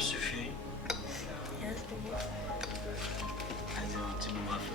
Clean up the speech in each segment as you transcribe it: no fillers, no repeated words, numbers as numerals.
suffi. Yes, baby. Azi yon ti nou va fè.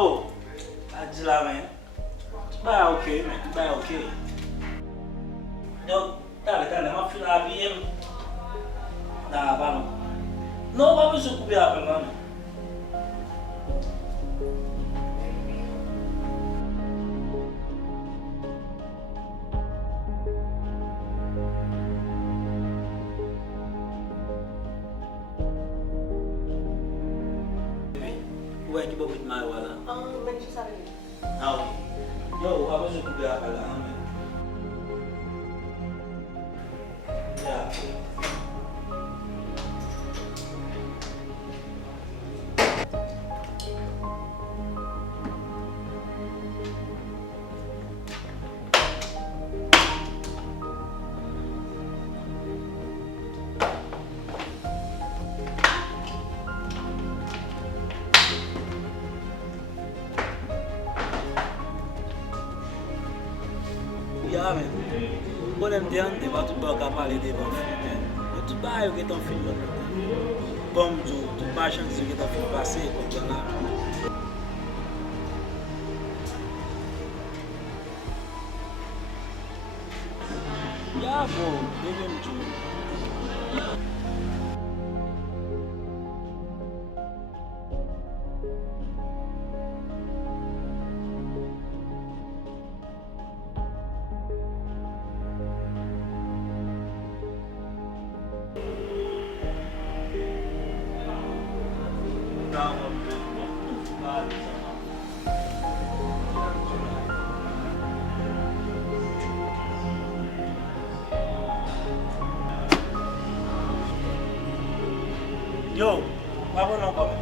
Oh, aji la men. Tu ba ok men, tu ba ok. Donc, dale, ma fille a bien. Nah, vamos. Non, vamos se couper après là. Ouais, tu peux mettre ma voilà. Mais je savais. Ah ok. Yo, vamos se couper après là. Yeah. Ya men, bonem de an te pa tout ba ka pale de ban film men. Yo tout ba yo ke ton film nan men. Kom jo, tout ba chan yo ke ton film pase kom jan la. Ya bon, devem jo. Yo, apa non kome?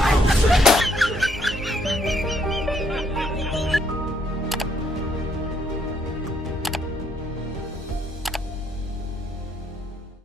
Ay,